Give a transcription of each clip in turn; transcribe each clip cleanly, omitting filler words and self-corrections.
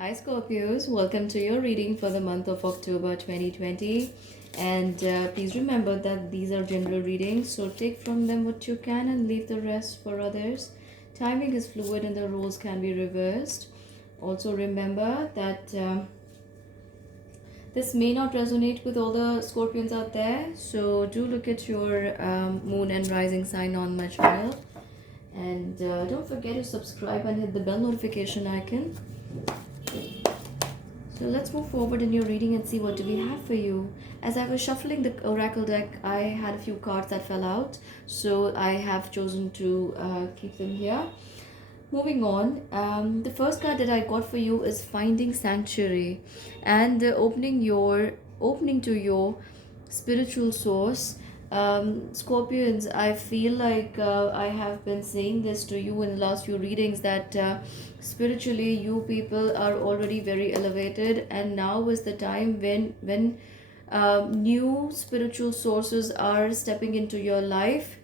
Hi Scorpios, welcome to your reading for the month of October 2020. And please remember that these are general readings, so take from them what you can and leave the rest for others. Timing is fluid and the roles can be reversed. Also, remember that this may not resonate with all the Scorpions out there, so do look at your moon and rising sign on my channel. And don't forget to subscribe and hit the bell notification icon. So let's move forward in your reading and see what do we have for you. As I was shuffling the oracle deck, I had a few cards that fell out, so I have chosen to keep them here. Moving on, the first card that I got for you is Finding Sanctuary, and opening to your spiritual source. Scorpions, I feel like I have been saying this to you in the last few readings that spiritually you people are already very elevated, and now is the time when new spiritual sources are stepping into your life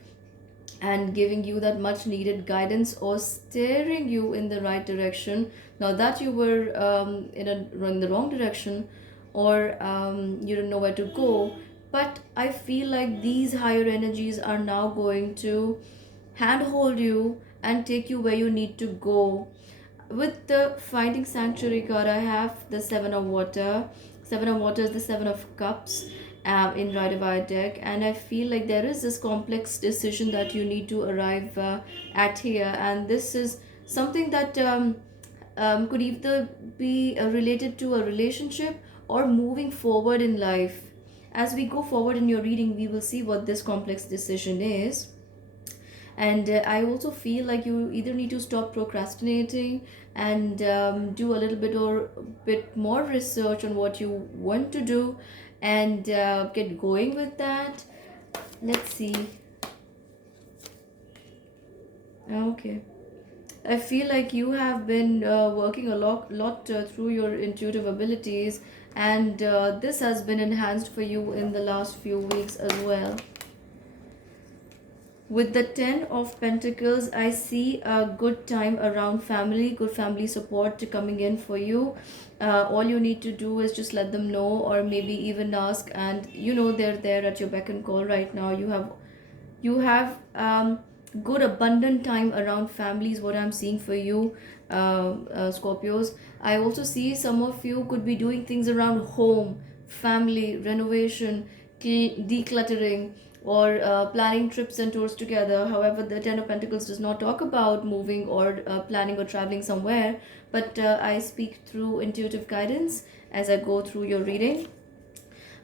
and giving you that much needed guidance or steering you in the right direction. Now that you were in the wrong direction, or you don't know where to go, but I feel like these higher energies are now going to handhold you and take you where you need to go. With the Finding Sanctuary card, I have the Seven of Water. Seven of Water is the Seven of Cups in Rider-Waite deck, and I feel like there is this complex decision that you need to arrive at here, and this is something that could either be related to a relationship or moving forward in life. As we go forward in your reading, we will see what this complex decision is. And I also feel like you either need to stop procrastinating and do a little bit more research on what you want to do and get going with that. Let's see. Okay, I feel like you have been working a lot through your intuitive abilities, and this has been enhanced for you in the last few weeks as well. With the 10 of Pentacles, I see a good time around family, good family support coming in for you. All you need to do is just let them know, or maybe even ask, and they're there at your beck and call right now. You have good abundant time around family is what I'm seeing for you, Scorpios. I also see some of you could be doing things around home, family, renovation, decluttering, or planning trips and tours together. However, the Ten of Pentacles does not talk about moving or planning or traveling somewhere, but I speak through intuitive guidance as I go through your reading.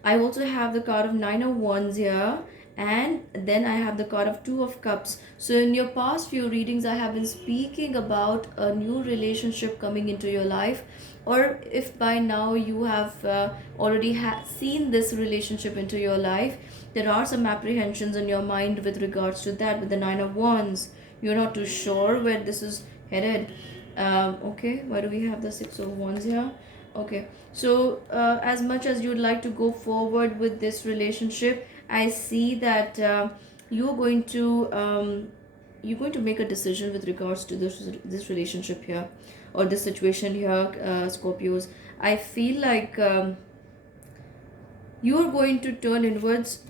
I also have the card of Nine of Wands here, and then I have the card of Two of Cups. So in your past few readings, I have been speaking about a new relationship coming into your life, or if by now you have already seen this relationship into your life, there are some apprehensions in your mind with regards to that. With the Nine of Wands, you're not too sure where this is headed. Okay, why do we have the Six of Wands here? Okay, so as much as you'd like to go forward with this relationship, I see that you're going to make a decision with regards to this relationship here, or this situation here, Scorpios. I feel like you're going to turn inwards.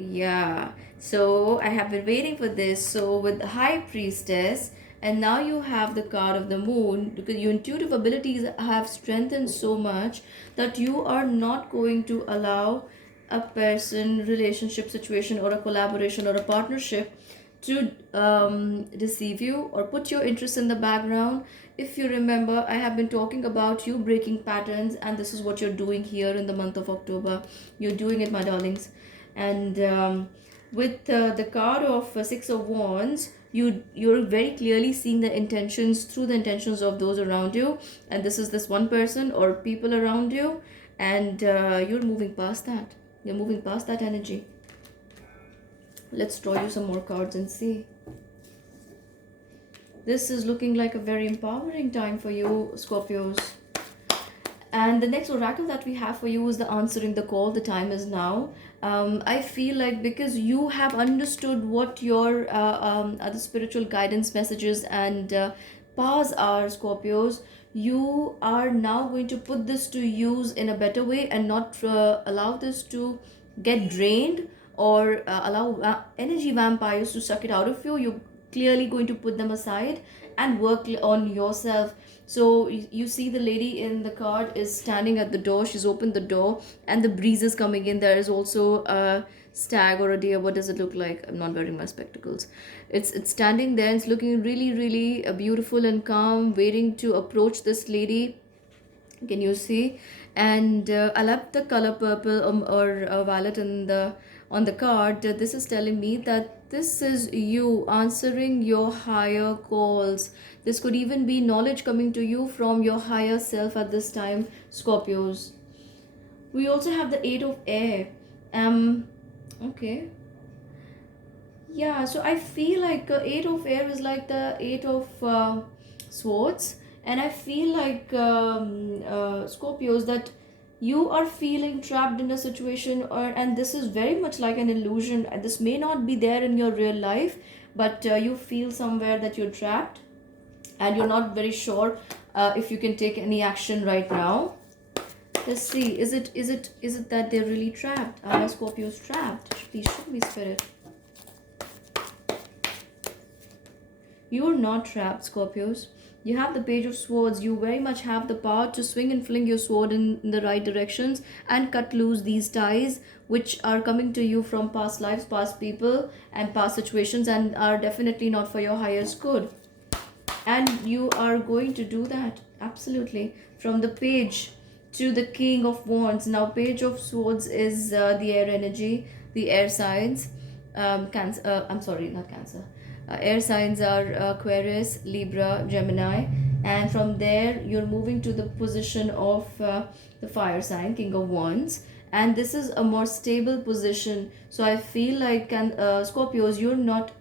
Yeah, so I have been waiting for this. So with the High Priestess, and now you have the card of the Moon, because your intuitive abilities have strengthened so much that you are not going to allow a person, relationship situation, or a collaboration or a partnership to deceive you or put your interests in the background. If you remember, I have been talking about you breaking patterns, and this is what you're doing here in the month of October. You're doing it, my darlings. And with the card of Six of Wands, you're very clearly seeing the intentions through the intentions of those around you, and this one person or people around you, and you're moving past that. You're moving past that energy. Let's draw you some more cards and see. This is looking like a very empowering time for you, Scorpios. And the next oracle that we have for you is the Answering the Call. The time is now. I feel like because you have understood what your other spiritual guidance messages and powers are, Scorpios, you are now going to put this to use in a better way and not allow this to get drained, or allow energy vampires to suck it out of you. You're clearly going to put them aside and work on yourself. So you see the lady in the card is standing at the door. She's opened the door and the breeze is coming in. There is also a stag or a deer. What does it look like? I'm not wearing my spectacles. It's standing there. It's looking really, really beautiful and calm, waiting to approach this lady. Can you see? And I love the color purple, or violet in the on the card. This is telling me that this is you answering your higher calls. This could even be knowledge coming to you from your higher self at this time, Scorpios. We also have the Eight of Air. Okay. Yeah, so I feel like Eight of Air is like the Eight of Swords, and I feel like Scorpios, that you are feeling trapped in a situation, or and this is very much like an illusion. This may not be there in your real life, but you feel somewhere that you're trapped, and you're not very sure if you can take any action right now. Let's see. Is it that they're really trapped? Are my Scorpios trapped? Please show me, Spirit. You are not trapped, Scorpios. You have the Page of Swords. You very much have the power to swing and fling your sword in the right directions and cut loose these ties which are coming to you from past lives, past people, and past situations, and are definitely not for your highest good. And you are going to do that, absolutely. From the Page to the King of Wands. Now, Page of Swords is the air energy, the air signs. Cancer. I'm sorry, not Cancer. Air signs are Aquarius, Libra, Gemini, and from there you're moving to the position of the fire sign, King of Wands, and this is a more stable position. So I feel like, Scorpios, you're not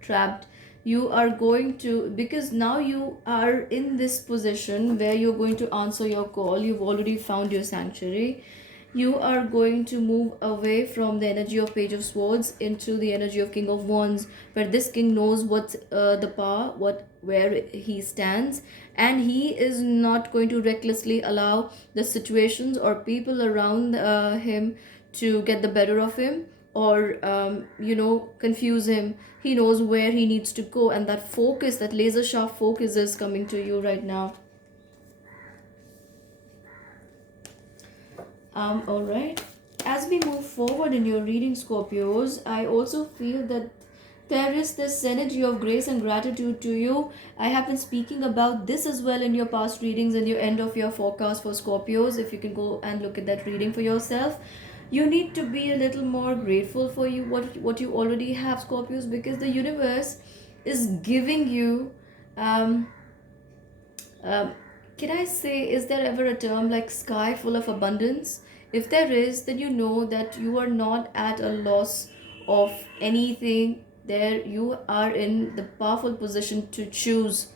trapped. You are going to, because now you are in this position where you're going to answer your call. You've already found your sanctuary. You are going to move away from the energy of Page of Swords into the energy of King of Wands, where this king knows what the power, where he stands, and he is not going to recklessly allow the situations or people around him to get the better of him, or confuse him. He knows where he needs to go, and that focus, that laser sharp focus, is coming to you right now. All right. As we move forward in your reading, Scorpios, I also feel that there is this energy of grace and gratitude to you. I have been speaking about this as well in your past readings and your end of your forecast for Scorpios. If you can go and look at that reading for yourself, you need to be a little more grateful for what you already have, Scorpios, because the universe is giving you can I say, is there ever a term like sky full of abundance? If there is, then you know that you are not at a loss of anything. There you are in the powerful position to choose.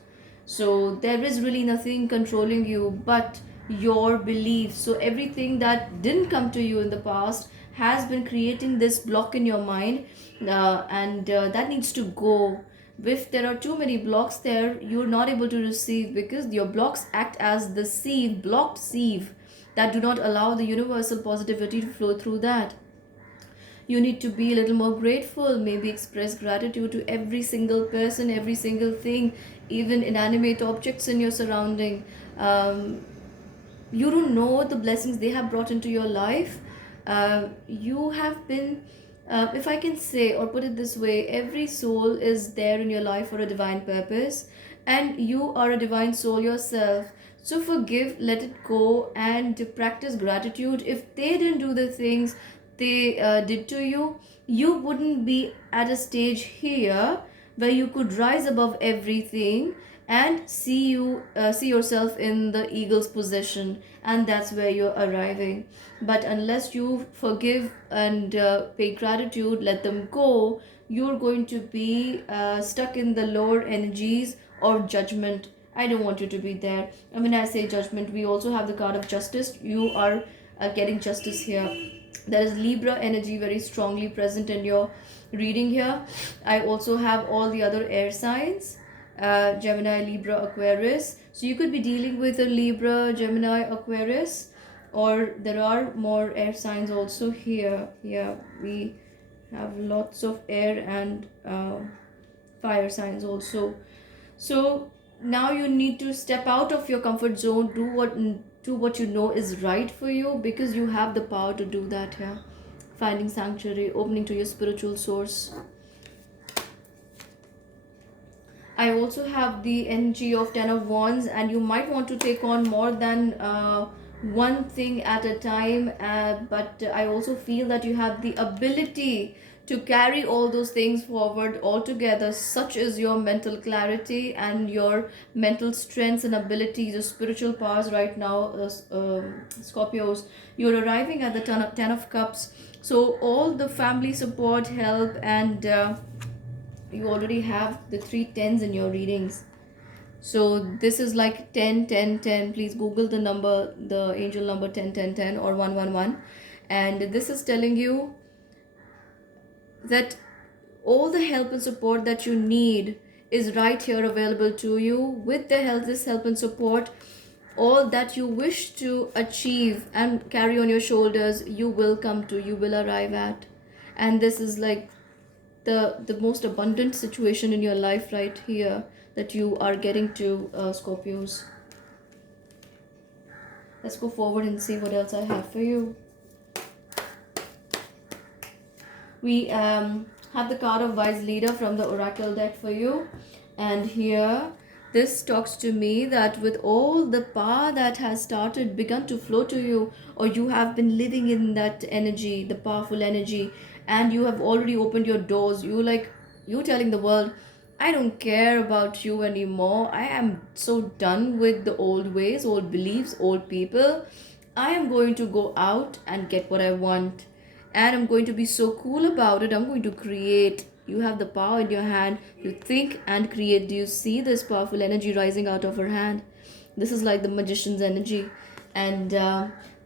So there is really nothing controlling you but your belief. So everything that didn't come to you in the past has been creating this block in your mind, and that needs to go. If there are too many blocks there, you're not able to receive, because your blocks act as the sieve, blocked sieve, that do not allow the universal positivity to flow through that. You need to be a little more grateful, maybe express gratitude to every single person, every single thing, even inanimate objects in your surrounding. You don't know the blessings they have brought into your life. You have been, if I can say or put it this way, every soul is there in your life for a divine purpose, and you are a divine soul yourself. So forgive, let it go, and practice gratitude. If they didn't do the things they did to you, you wouldn't be at a stage here where you could rise above everything and see yourself in the eagle's position, and that's where you're arriving. But unless you forgive and pay gratitude, let them go, you're going to be stuck in the lower energies or judgment. I don't want you to be there. And when I say judgment, we also have the card of justice. You are getting justice here. There is Libra energy very strongly present in your reading here. I also have all the other air signs. Gemini, Libra, Aquarius. So you could be dealing with a Libra, Gemini, Aquarius, or there are more air signs also here. Yeah, we have lots of air and fire signs also. So now you need to step out of your comfort zone, do what you know is right for you, because you have the power to do that here. Finding sanctuary, opening to your spiritual source. I also have the energy of Ten of Wands, and you might want to take on more than one thing at a time. But I also feel that you have the ability to carry all those things forward altogether. Such is your mental clarity and your mental strengths and abilities, your spiritual powers right now, Scorpios. You're arriving at the Ten of Cups. So all the family support, help, and you already have the three tens in your readings. So this is like 10 10 10. Please google the number, the angel number 10 10 10 or 111, and this is telling you that all the help and support that you need is right here available to you. With this help and support, all that you wish to achieve and carry on your shoulders, you will come to, you will arrive at. And this is like the most abundant situation in your life right here that you are getting to, Scorpios. Let's go forward and see what else I have for you. We have the card of Wise Leader from the Oracle deck for you. And here, this talks to me that with all the power that has begun to flow to you, or you have been living in that energy, the powerful energy, and you have already opened your doors. You telling the world, I don't care about you anymore. I am so done with the old ways, old beliefs, old people. I am going to go out and get what I want. And I'm going to be so cool about it. I'm going to create. You have the power in your hand. You think and create. Do you see this powerful energy rising out of her hand? This is like the magician's energy. And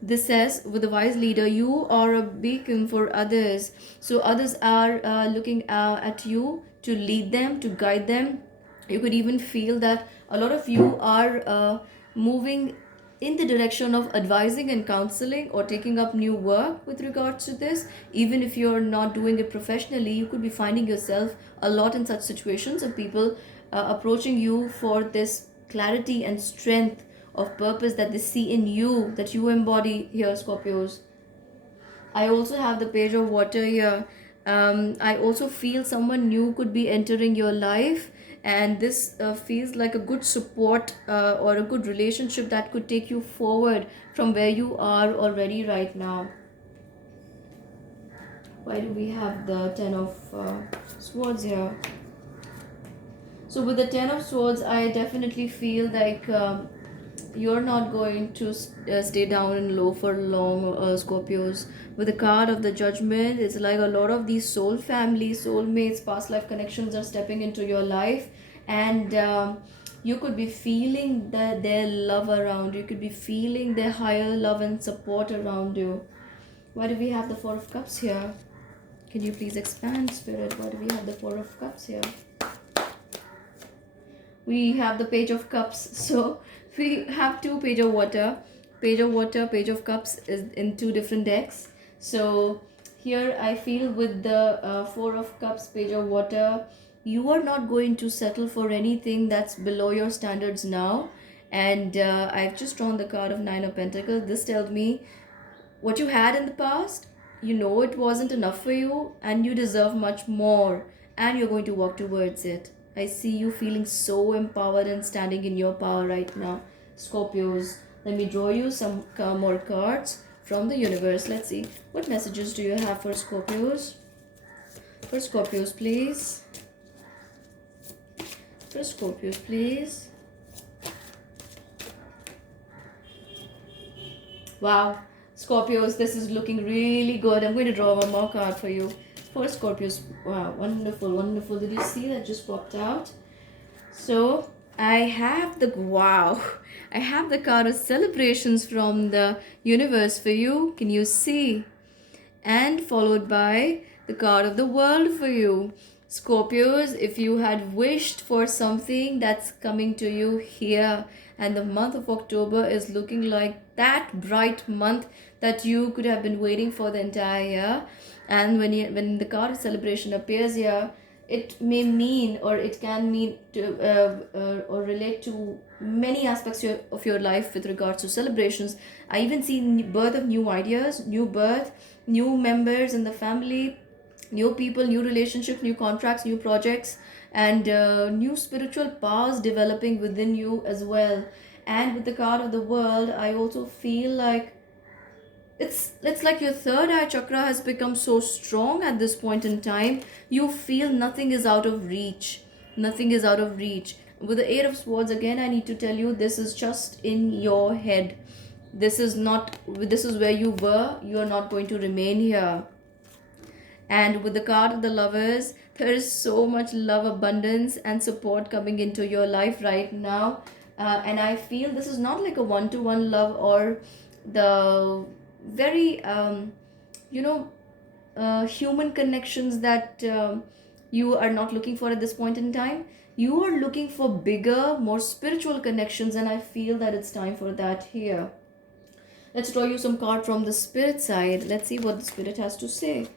this says, with the Wise Leader, you are a beacon for others. So others are looking at you to lead them, to guide them. You could even feel that a lot of you are moving in the direction of advising and counseling or taking up new work with regards to this. Even if you're not doing it professionally, you could be finding yourself a lot in such situations of people approaching you for this clarity and strength of purpose that they see in you, that you embody here, Scorpios. I also have the Page of Water here. I also feel someone new could be entering your life, and this feels like a good support or a good relationship that could take you forward from where you are already right now. Why do we have the Ten of Swords here? So with the Ten of Swords, I definitely feel like you're not going to stay down and low for long, Scorpios. With the card of the Judgment, it's like a lot of these soul families, soulmates, past life connections are stepping into your life, and you could be feeling their love around you. You could be feeling their higher love and support around you. Why do we have the Four of Cups here? Can you please expand, Spirit? Why do we have the Four of Cups here? We have the Page of Cups. So we have two Page of Water. Page of Water, Page of Cups is in two different decks. So here I feel with the Four of Cups, Page of Water, you are not going to settle for anything that's below your standards now. And I've just drawn the card of Nine of Pentacles. This tells me what you had in the past, you know it wasn't enough for you, and you deserve much more, and you're going to walk towards it. I see you feeling so empowered and standing in your power right now, Scorpios. Let me draw you some more cards from the universe. Let's see, what messages do you have for Scorpios? For Scorpios, please. For Scorpios, please. Wow, Scorpios, this is looking really good. I'm going to draw one more card for you. For Scorpios, wow, wonderful, wonderful. Did you see that just popped out? So I have I have the card of celebrations from the universe for you. Can you see? And followed by the card of the world for you. Scorpios, if you had wished for something, that's coming to you here. And the month of October is looking like that bright month that you could have been waiting for the entire year. And when the card of celebration appears here, it may mean, or it can mean to or relate to many aspects of your life with regards to celebrations. I even see birth of new ideas, new birth, new members in the family, new people, new relationships, new contracts, new projects, and new spiritual powers developing within you as well. And with the card of the world, I also feel like it's like your third eye chakra has become so strong at this point in time. You feel nothing is out of reach. Nothing is out of reach. With the Eight of Swords, again, I need to tell you, this is just in your head. This is not, this is where you were. You are not going to remain here. And with the card of the Lovers, there is so much love, abundance, and support coming into your life right now. And I feel this is not like a one-to-one love, or the very you know human connections that you are not looking for at this point in time. You are looking for bigger, more spiritual connections, and I feel that it's time for that here. Let's draw you some card from the spirit side. Let's see what the spirit has to say.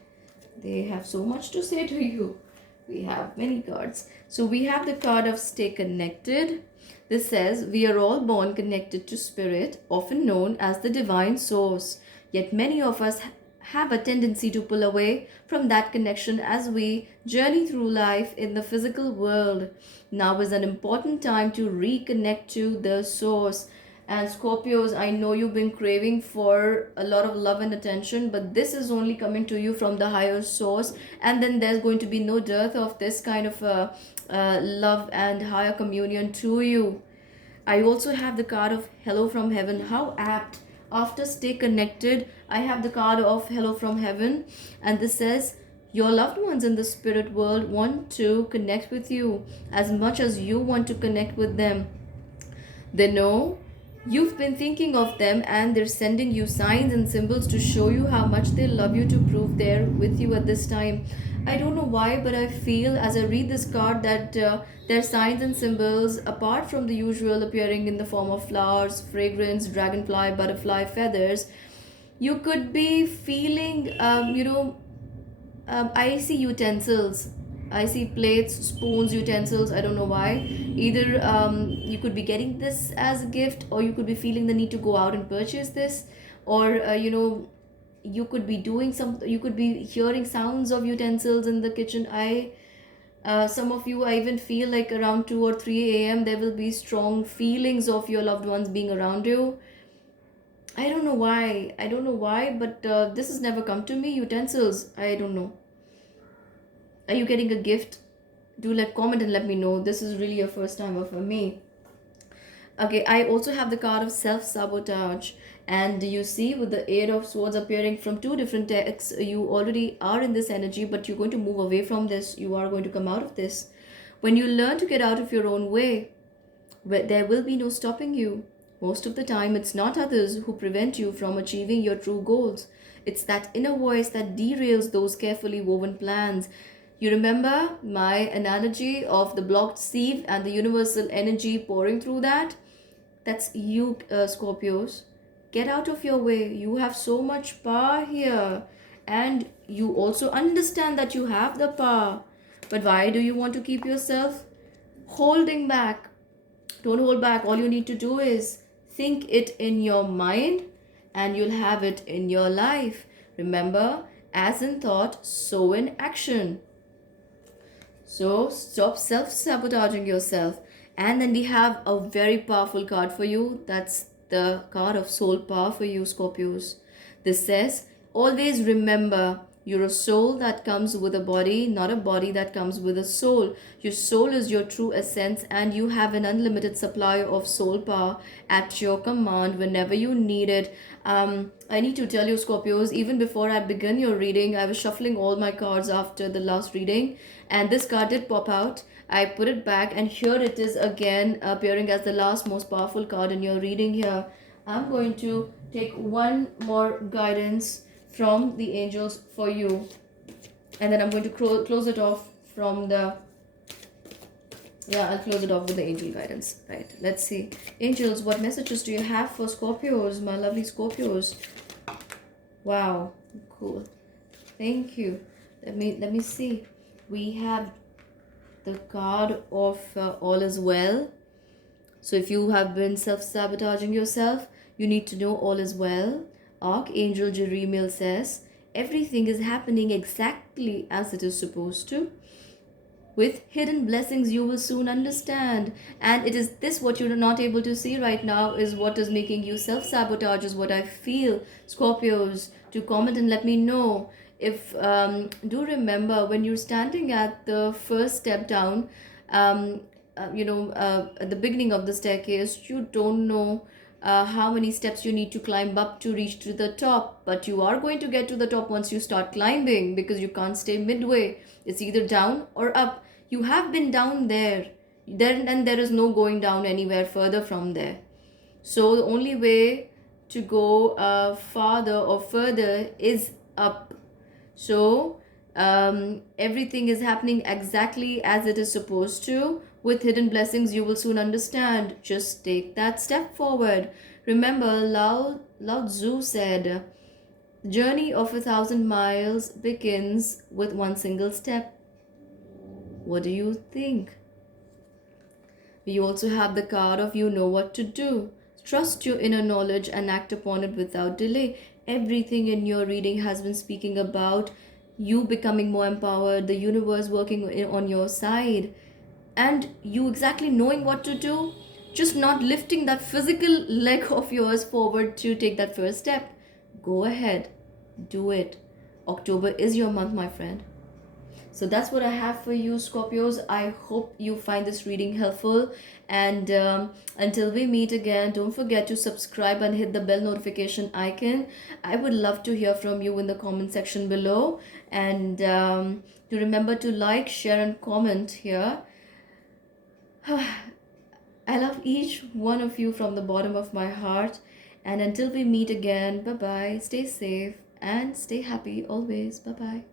They have so much to say to you. We have many cards. So we have the card of stay connected. This says, we are all born connected to spirit, often known as the divine source. Yet many of us have a tendency to pull away from that connection as we journey through life in the physical world. Now is an important time to reconnect to the source. And Scorpios, I know you've been craving for a lot of love and attention, but this is only coming to you from the higher source. And then there's going to be no dearth of this kind of love and higher communion to you. I also have the card of Hello from Heaven. How apt. After stay connected, I have the card of Hello from Heaven. And this says, your loved ones in the spirit world want to connect with you as much as you want to connect with them. They know you've been thinking of them, and they're sending you signs and symbols to show you how much they love you, to prove they're with you at this time. I don't know why, but I feel as I read this card that their signs and symbols, apart from the usual appearing in the form of flowers, fragrance, dragonfly, butterfly, feathers, you could be feeling, I see utensils. I see plates, spoons, utensils. I don't know why. Either you could be getting this as a gift, or you could be feeling the need to go out and purchase this, or you could be doing some. You could be hearing sounds of utensils in the kitchen. Some of you, I even feel like around 2 or 3 a.m. there will be strong feelings of your loved ones being around you. I don't know why. I don't know why, but this has never come to me. Utensils. I don't know. Are you getting a gift? Do let comment and let me know. This is really a first timer for me. Okay, I also have the card of self-sabotage. And you see, with the Eight of Swords appearing from two different decks, you already are in this energy, but you're going to move away from this. You are going to come out of this. When you learn to get out of your own way, there will be no stopping you. Most of the time, it's not others who prevent you from achieving your true goals. It's that inner voice that derails those carefully woven plans. You remember my analogy of the blocked sieve and the universal energy pouring through that? That's you, Scorpios. Get out of your way. You have so much power here. And you also understand that you have the power. But why do you want to keep yourself holding back? Don't hold back. All you need to do is think it in your mind, and you'll have it in your life. Remember, as in thought, so in action. So stop self-sabotaging yourself. And then we have a very powerful card for you. That's the card of soul power for you, Scorpios. This says, always remember, you're a soul that comes with a body, not a body that comes with a soul. Your soul is your true essence, and you have an unlimited supply of soul power at your command whenever you need it. I need to tell you, Scorpios, even before I began your reading, I was shuffling all my cards after the last reading, and this card did pop out. I put it back, and here it is again, appearing as the last most powerful card in your reading here. I'm going to take one more guidance from the angels for you, and then I'm going to close it off from the, yeah, I'll close it off with the angel guidance. Right, let's see. Angels, what messages do you have for Scorpios, my lovely Scorpios? Wow, cool. Thank you. Let me see. We have the card of all is well. So if you have been self-sabotaging yourself, you need to know all is well. Archangel Jeremiel says, everything is happening exactly as it is supposed to. With hidden blessings, you will soon understand. And it is this what you're not able to see right now is what is making you self-sabotage, is what I feel. Scorpios, to comment and let me know. If do remember when you're standing at the first step down, um, at the beginning of the staircase, you don't know how many steps you need to climb up to reach to the top, but you are going to get to the top once you start climbing, because you can't stay midway. It's either down or up. You have been down there, then and there is no going down anywhere further from there. So the only way to go farther or further is up. So everything is happening exactly as it is supposed to. With hidden blessings, you will soon understand. Just take that step forward. Remember, Lao Tzu said, the journey of 1,000 miles begins with one single step. What do you think? We also have the card of you know what to do. Trust your inner knowledge and act upon it without delay. Everything in your reading has been speaking about you becoming more empowered, the universe working on your side, and you exactly knowing what to do, just not lifting that physical leg of yours forward to take that first step. Go ahead, do it. October is your month, my friend. So that's what I have for you, Scorpios. I hope you find this reading helpful. And until we meet again, don't forget to subscribe and hit the bell notification icon. I would love to hear from you in the comment section below. And to remember to like, share, and comment here. I love each one of you from the bottom of my heart. And until we meet again, bye bye. Stay safe and stay happy always. Bye bye.